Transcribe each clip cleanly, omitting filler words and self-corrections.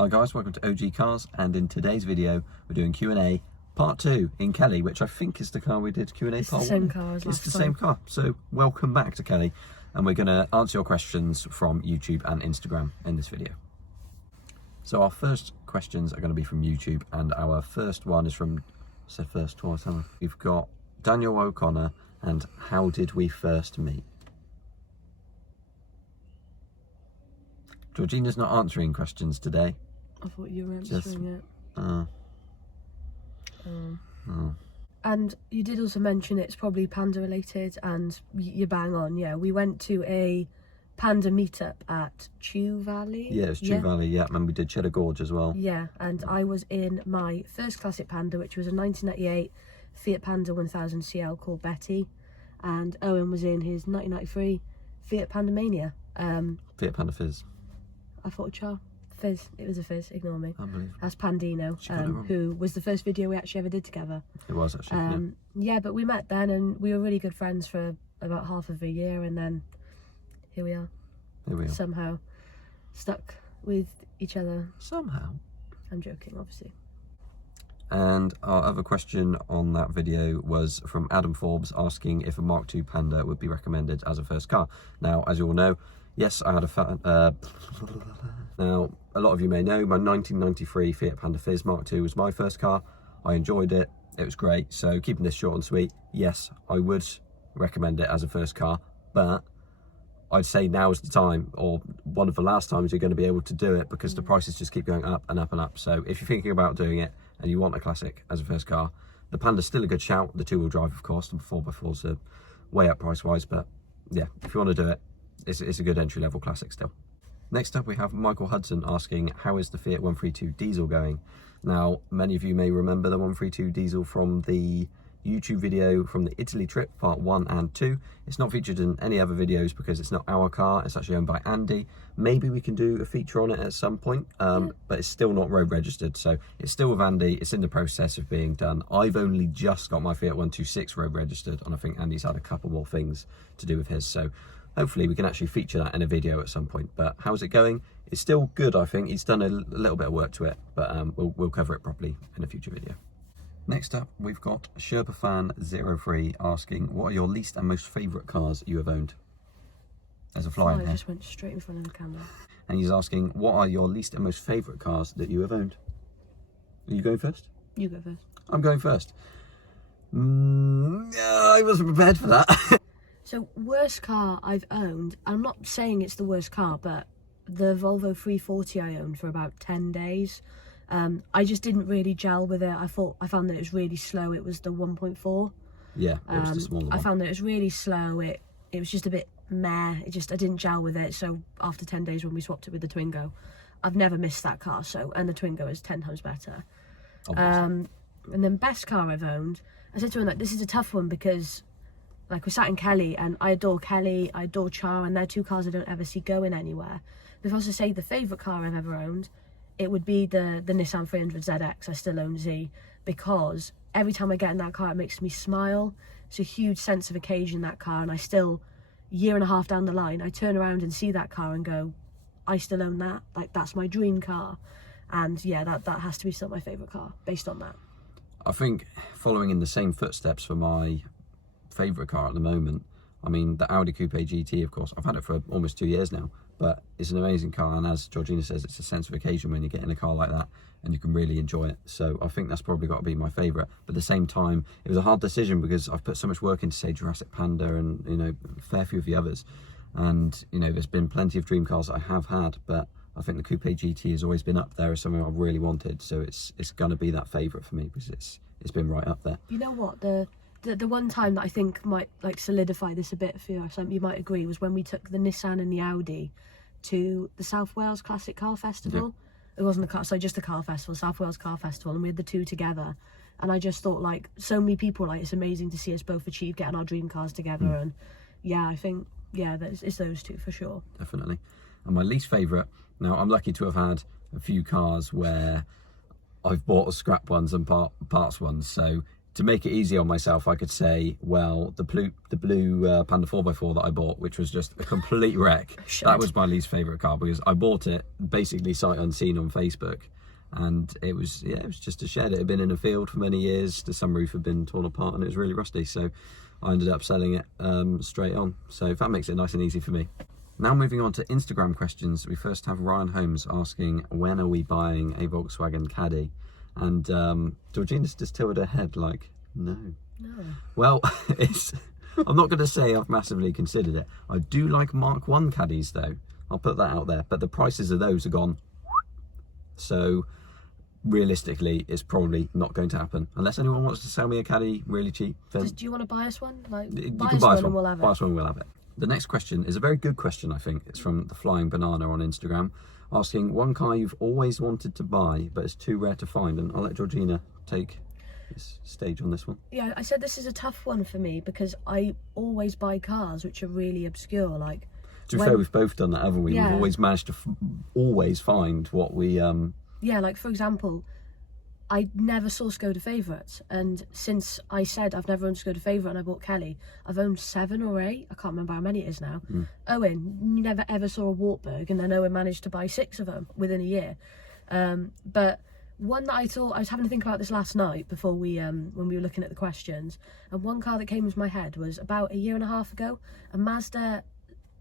Hi guys, welcome to OG Cars, and in today's video we're doing Q&A part 2 in Caddy, which I think is the car we did Q&A part 1. It's the same car as last time. It's the same car, so welcome back to Caddy, and we're going to answer your questions from YouTube and Instagram in this video. So our first questions are going to be from YouTube, and our first one is from, I said first twice, haven't I? We've got Daniel O'Connor, and how did we first meet? Georgina's not answering questions today. I thought you were answering it. And you did also mention it's probably panda related, and you're bang on. Yeah, we went to a panda meetup at Chew Valley. Yeah, it was Chew Valley, yeah, and we did Cheddar Gorge as well. Yeah, and I was in my first classic Panda, which was a 1998 Fiat Panda 1000 CL called Betty, and Owen was in his 1993 Fiat Panda Mania. Fiat Panda Fizz. I thought Char. Fizz. It was a Fizz, ignore me. Unbelievable. That's Pandino, who was the first video we actually ever did together. It was actually, yeah, but we met then and we were really good friends for about half of a year, and then here we are. Here we are. Somehow stuck with each other. Somehow. I'm joking, obviously. And our other question on that video was from Adam Forbes, asking if a Mark II Panda would be recommended as a first car. Now, as you all know, yes, I had a now, a lot of you may know, my 1993 Fiat Panda Fizz Mark II was my first car. I enjoyed it. It was great. So keeping this short and sweet, yes, I would recommend it as a first car, but I'd say now is the time, or one of the last times you're going to be able to do it, because the prices just keep going up and up and up. So if you're thinking about doing it and you want a classic as a first car, the Panda's still a good shout. The two-wheel drive, of course, and 4x4s are way up price-wise, but yeah, if you want to do it, it's a good entry-level classic still. Next up, we have Michael Hudson asking, how is the Fiat 132 diesel going? Now, many of you may remember the 132 diesel from the YouTube video from the Italy trip, part 1 and 2. It's not featured in any other videos because it's not our car. It's actually owned by Andy. Maybe we can do a feature on it at some point, but it's still not road registered. So it's still with Andy. It's in the process of being done. I've only just got my Fiat 126 road registered, and I think Andy's had a couple more things to do with his. So hopefully we can actually feature that in a video at some point. But how's it going? It's still good, I think. He's done a little bit of work to it, but we'll cover it properly in a future video. Next up, we've got SherpaFan03 asking, what are your least and most favourite cars you have owned? There's a fly in here. I just went straight in front of the camera. And he's asking, what are your least and most favourite cars that you have owned? Are you going first? You go first. I'm going first. I wasn't prepared for that. So, worst car I've owned, I'm not saying it's the worst car, but the Volvo 340 I owned for about 10 days. I just didn't really gel with it. I found that it was really slow. It was the 1.4. Yeah, it was the smaller one. I found that it was really slow. It was just a bit meh. I didn't gel with it. So after 10 days when we swapped it with the Twingo, I've never missed that car. So, and the Twingo is 10 times better. And then best car I've owned, I said to him, like, this is a tough one because, like, we sat in Kelly, and I adore Kelly, I adore Char, and they're two cars I don't ever see going anywhere. But if I was to say the favourite car I've ever owned, it would be the Nissan 300 ZX. I still own Z, because every time I get in that car, it makes me smile. It's a huge sense of occasion, that car, and I still, year and a half down the line, I turn around and see that car and go, I still own that. Like, that's my dream car. And yeah, that has to be still my favourite car, based on that. I think following in the same footsteps for my favourite car at the moment, I mean, the Audi Coupe GT, of course, I've had it for almost 2 years now, but it's an amazing car, and as Georgina says, it's a sense of occasion when you get in a car like that and you can really enjoy it. So I think that's probably got to be my favourite. But at the same time, it was a hard decision because I've put so much work into, say, Jurassic Panda and, you know, a fair few of the others, and, you know, there's been plenty of dream cars that I have had, but I think the Coupe GT has always been up there as something I've really wanted, so it's going to be that favourite for me because it's been right up there. You know what, the one time that I think might, like, solidify this a bit for you, you might agree, was when we took the Nissan and the Audi to the South Wales Classic Car Festival. Yeah. It wasn't a car, so just a car festival, South Wales Car Festival, and we had the two together. And I just thought, like, so many people, like, it's amazing to see us both achieve getting our dream cars together. And yeah, I think, yeah, it's those two for sure. Definitely. And my least favourite, now I'm lucky to have had a few cars where I've bought scrap ones and parts ones, so to make it easy on myself, I could say, well, the blue Panda 4x4 that I bought, which was just a complete wreck. That was my least favourite car, because I bought it basically sight unseen on Facebook, and it was just a shed. It had been in a field for many years. The sunroof had been torn apart and it was really rusty, so I ended up selling it straight on. So that makes it nice and easy for me. Now moving on to Instagram questions, we first have Ryan Holmes asking, when are we buying a Volkswagen Caddy? And Georgina's just tilted her head like, no. Well, I'm not going to say I've massively considered it. I do like Mark 1 Caddies though, I'll put that out there, but the prices of those are gone. So realistically, it's probably not going to happen unless anyone wants to sell me a Caddy really cheap. Then Do you want to buy us one? Like, you buy can us buy one and we'll have it. Buy us one, we'll have it. The next question is a very good question, I think. It's from the Flying Banana on Instagram, asking one car you've always wanted to buy but it's too rare to find. And I'll let Georgina take this stage on this one. Yeah, I said this is a tough one for me because I always buy cars which are really obscure. Like, to be fair, we've both done that, haven't we? Yeah. We've always managed to always find what we Yeah, like for example, I never saw Skoda favourites, and since I said I've never owned Skoda favourite and I bought Kelly, I've owned 7 or 8, I can't remember how many it is now. Owen never ever saw a Wartburg, and then Owen managed to buy 6 of them within a year. But one that I thought, I was having to think about this last night before we when we were looking at the questions, and one car that came into my head was about a year and a half ago, a Mazda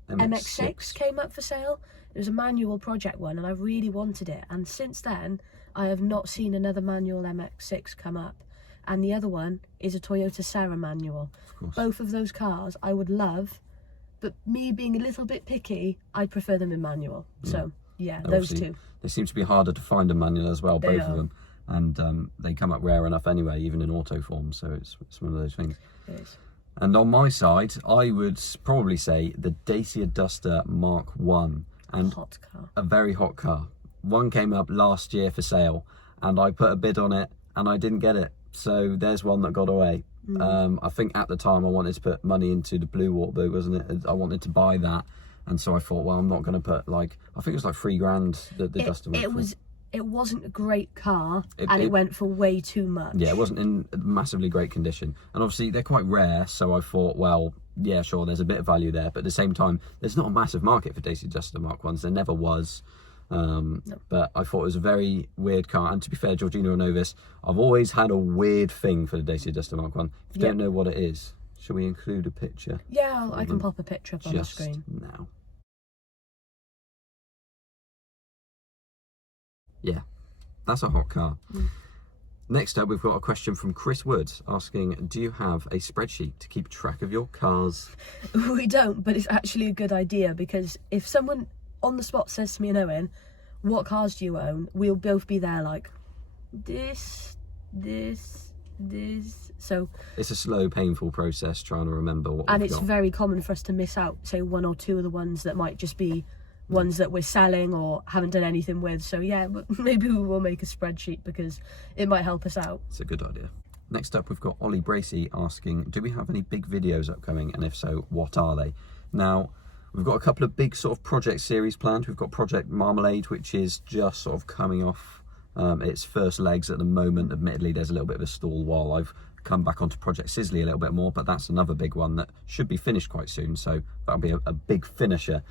MX-6 came up for sale. It was a manual project one and I really wanted it, and since then I have not seen another manual MX-6 come up, and the other one is a Toyota Serra manual. Both of those cars I would love, but me being a little bit picky, I'd prefer them in manual. So yeah, those two. They seem to be harder to find a manual as well, both of them, and they come up rare enough anyway, even in auto form, so it's one of those things. It is. And on my side, I would probably say the Dacia Duster Mark 1. And hot car. A very hot car. One came up last year for sale and I put a bid on it and I didn't get it. So there's one that got away. I think at the time I wanted to put money into the blue Wartburg, wasn't it? I wanted to buy that. And so I thought, well, I'm not going to put like, I think it was like $3,000 the Duster went for. It wasn't a great car, and it went for way too much. Yeah, it wasn't in massively great condition. And obviously, they're quite rare, so I thought, well, yeah, sure, there's a bit of value there. But at the same time, there's not a massive market for Dacia Duster Mark 1s. There never was. No. But I thought it was a very weird car. And to be fair, Georgina will know this, I've always had a weird thing for the Dacia Duster Mark 1. If you don't know what it is, shall we include a picture? Yeah, I can pop a picture up on the screen. Now. Yeah, that's a hot car. Next up, we've got a question from Chris Woods asking, do you have a spreadsheet to keep track of your cars? We don't, but it's actually a good idea, because if someone on the spot says to me and Owen, what cars do you own? We'll both be there like, this. So it's a slow, painful process trying to remember what and we've it's got. very common for us to miss out, say 1 or 2 of the ones that might just be ones that we're selling or haven't done anything with. So yeah, maybe we will make a spreadsheet because it might help us out. It's a good idea. Next up, we've got Ollie Bracey asking, do we have any big videos upcoming, and if so, what are they? Now, we've got a couple of big sort of project series planned. We've got Project Marmalade, which is just sort of coming off its first legs at the moment. Admittedly, there's a little bit of a stall while I've come back onto Project Sizzly a little bit more, but that's another big one that should be finished quite soon, so that'll be a big finisher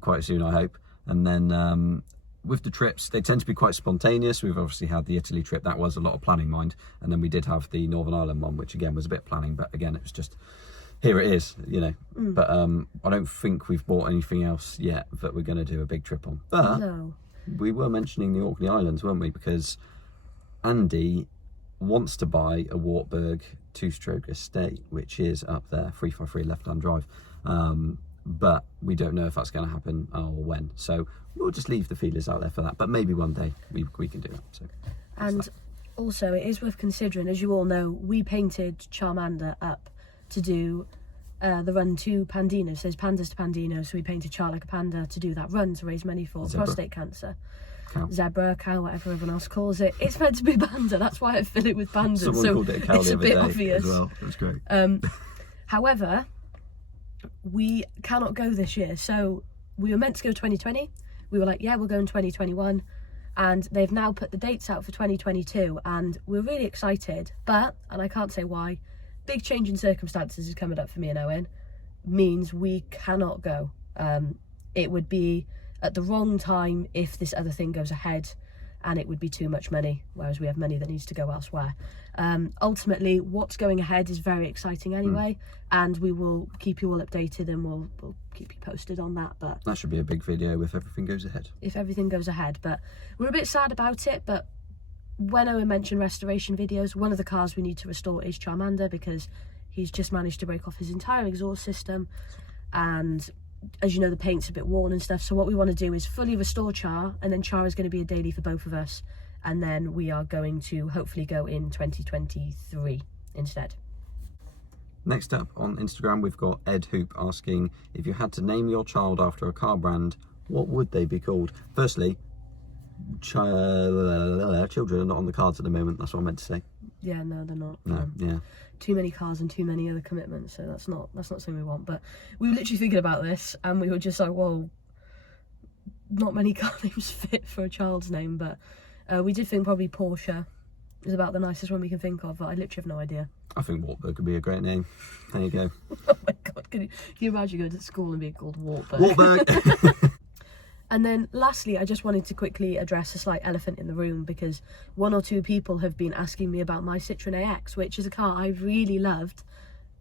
quite soon, I hope. And then with the trips, they tend to be quite spontaneous. We've obviously had the Italy trip, that was a lot of planning, mind, and then we did have the Northern Ireland one, which again was a bit of planning, but again it was just, here it is, you know. But I don't think we've bought anything else yet that we're going to do a big trip on. But No. we were mentioning the Orkney Islands, weren't we? Because Andy wants to buy a Wartburg 2-stroke estate, which is up there, 353 left-hand drive. But we don't know if that's going to happen or when. So we'll just leave the feelers out there for that. But maybe one day we can do that. So, and also, it is worth considering, as you all know, we painted Charmander up to do the run to Pandino. So there's pandas to Pandino, so we painted Char like a panda to do that run to raise money for prostate cancer. Cow. Zebra, cow, whatever everyone else calls it. It's meant to be panda, that's why I fill it with pandas. Someone called it a cow it's the a other bit day obvious as well. It was great. However, we cannot go this year. So we were meant to go 2020. We were like, yeah, we'll go in 2021. and they've now put the dates out for 2022, and we're really excited, but, and I can't say why, big change in circumstances is coming up for me and Owen, means we cannot go. It would be at the wrong time if this other thing goes ahead, and it would be too much money, whereas we have money that needs to go elsewhere. Ultimately, what's going ahead is very exciting anyway, and we will keep you all updated, and we'll keep you posted on that. But that should be a big video if everything goes ahead. If everything goes ahead, but we're a bit sad about it. But when Owen mentioned restoration videos, one of the cars we need to restore is Charmander, because he's just managed to break off his entire exhaust system, and as you know, the paint's a bit worn and stuff. So what we want to do is fully restore Char, and then Char is going to be a daily for both of us, and then we are going to hopefully go in 2023 instead. Next up on Instagram, we've got Ed Hoop asking, if you had to name your child after a car brand, what would they be called? Firstly, children are not on the cards at the moment. That's what I meant to say. Yeah, no, they're not. No, yeah. Too many cars and too many other commitments, so that's not something we want. But we were literally thinking about this, and we were just like, well, not many car names fit for a child's name, but we did think probably Porsche is about the nicest one we can think of, but I literally have no idea. I think Wartburg could be a great name. There you go. Oh my god, can you imagine going to school and being called Wartburg? Wartburg! And then lastly, I just wanted to quickly address a slight elephant in the room, because one or two people have been asking me about my Citroen AX, which is a car I really loved,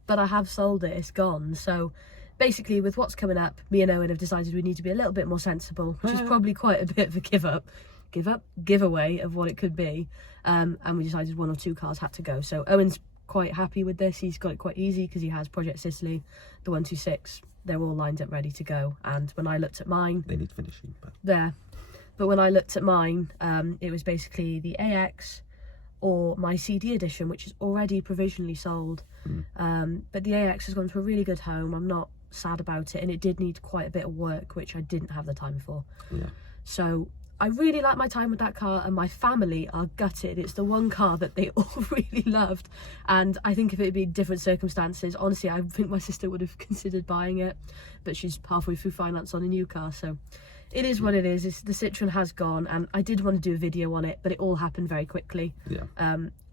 but I have sold it, it's gone. So basically, with what's coming up, me and Owen have decided we need to be a little bit more sensible, which is probably quite a bit of a giveaway of what it could be. And we decided one or two cars had to go. So Owen's quite happy with this. He's got it quite easy because he has Project Sicily, the 126. They're all lined up ready to go. And when I looked at mine, they need finishing, but but when I looked at mine, it was basically the AX or my CD edition, which is already provisionally sold. But the AX has gone to a really good home. I'm not sad about it, and it did need quite a bit of work, which I didn't have the time for. Yeah. So I really like my time with that car, and my family are gutted. It's the one car that they all really loved, and I think if it had been different circumstances, honestly, I think my sister would have considered buying it, but she's halfway through finance on a new car, so it is what it is. The Citroen has gone, and I did want to do a video on it, but it all happened very quickly. Yeah.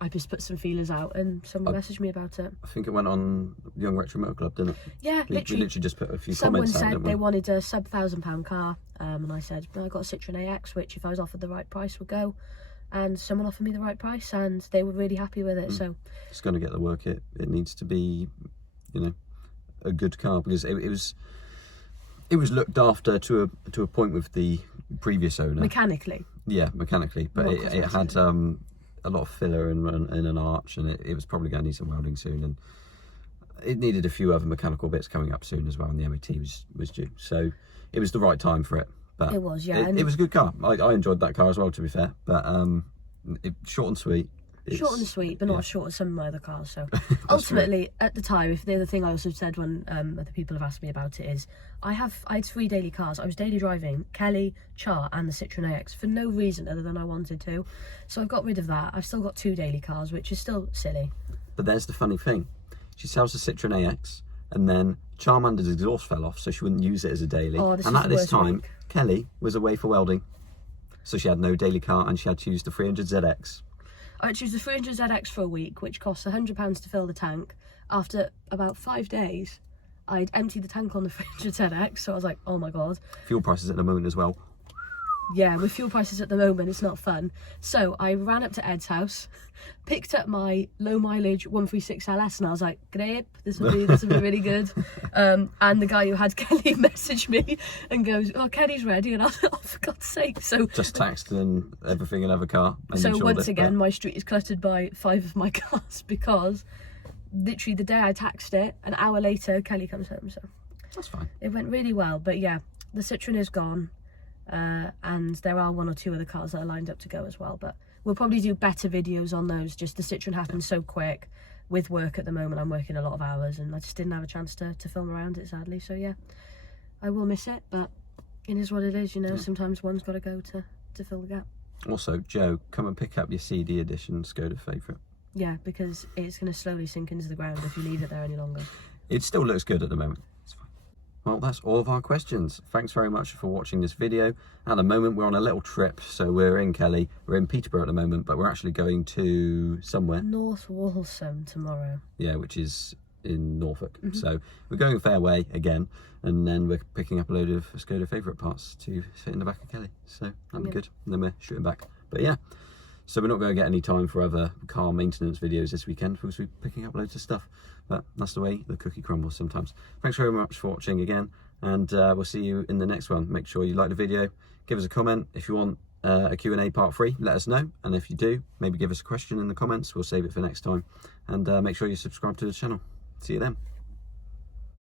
I just put some feelers out, and someone messaged me about it. I think it went on Young Retro Motor Club, didn't it? Yeah, we literally just put a few someone comments out, said didn't we? they wanted a sub £1,000 car, and I said, well, I got a Citroen AX, which if I was offered the right price would go, and someone offered me the right price, and they were really happy with it. So it's going to get the work it needs to be, you know, a good car, because it was looked after to a point with the previous owner. Mechanically, but it had a lot of filler in an arch, and it was probably going to need some welding soon, and it needed a few other mechanical bits coming up soon as well, and the MOT was due, so it was the right time for it. But it was, yeah. It was a good car. I enjoyed that car as well, to be fair, but short and sweet. Short and sweet, but not as short as some of my other cars. So ultimately, at the time, if the other thing I also said when other people have asked me about it is, I had 3 daily cars. I was daily driving Kelly, Char, and the Citroen AX for no reason other than I wanted to. So I've got rid of that. I've still got 2 daily cars, which is still silly. But there's the funny thing: she sells the Citroen AX, and then Charmander's exhaust fell off, so she wouldn't use it as a daily. And at this time, Kelly was away for welding, so she had no daily car, and she had to use the 300ZX. I had to use the 300ZX for a week, which costs £100 to fill the tank. After about 5 days, I'd emptied the tank on the 300ZX, so I was like, oh my god. Fuel prices at the moment as well. Yeah, with fuel prices at the moment, it's not fun. So I ran up to Ed's house, picked up my low mileage 136 LS, and I was like, great, this will be really good. And the guy who had Kelly messaged me and goes, oh, Kelly's ready, and I was like, oh, for God's sake. So just taxed and everything in other car. So once again, my street is cluttered by 5 of my cars, because literally the day I taxed it, an hour later, Kelly comes home. So that's fine. It went really well, but yeah, the Citroen is gone. And there are 1 or 2 other cars that are lined up to go as well, but we'll probably do better videos on those. Just the Citroen happened so quick with work at the moment. I'm working a lot of hours, and I just didn't have a chance to film around it, sadly. So yeah, I will miss it, but it is what it is, you know. Sometimes one's got to go to fill the gap. Also, Joe, come and pick up your CD edition Skoda favourite. Yeah, because it's going to slowly sink into the ground if you leave it there any longer. It still looks good at the moment. It's fine. well, that's all of our questions. Thanks very much for watching this video. At the moment, we're on a little trip, so we're in Kelly. We're in Peterborough at the moment, but we're actually going to somewhere. North Walsham tomorrow. Yeah, which is in Norfolk. So we're going a fair way again, and then we're picking up a load of Skoda favourite parts to fit in the back of Kelly. So that'll be good. And then we're shooting back. But yeah, so we're not going to get any time for other car maintenance videos this weekend because we're picking up loads of stuff. But that's the way the cookie crumbles sometimes. Thanks very much for watching again, and we'll see you in the next one. Make sure you like the video, give us a comment. If you want a Q&A part 3, let us know, and if you do, maybe give us a question in the comments. We'll save it for next time, and make sure you subscribe to the channel. See you then.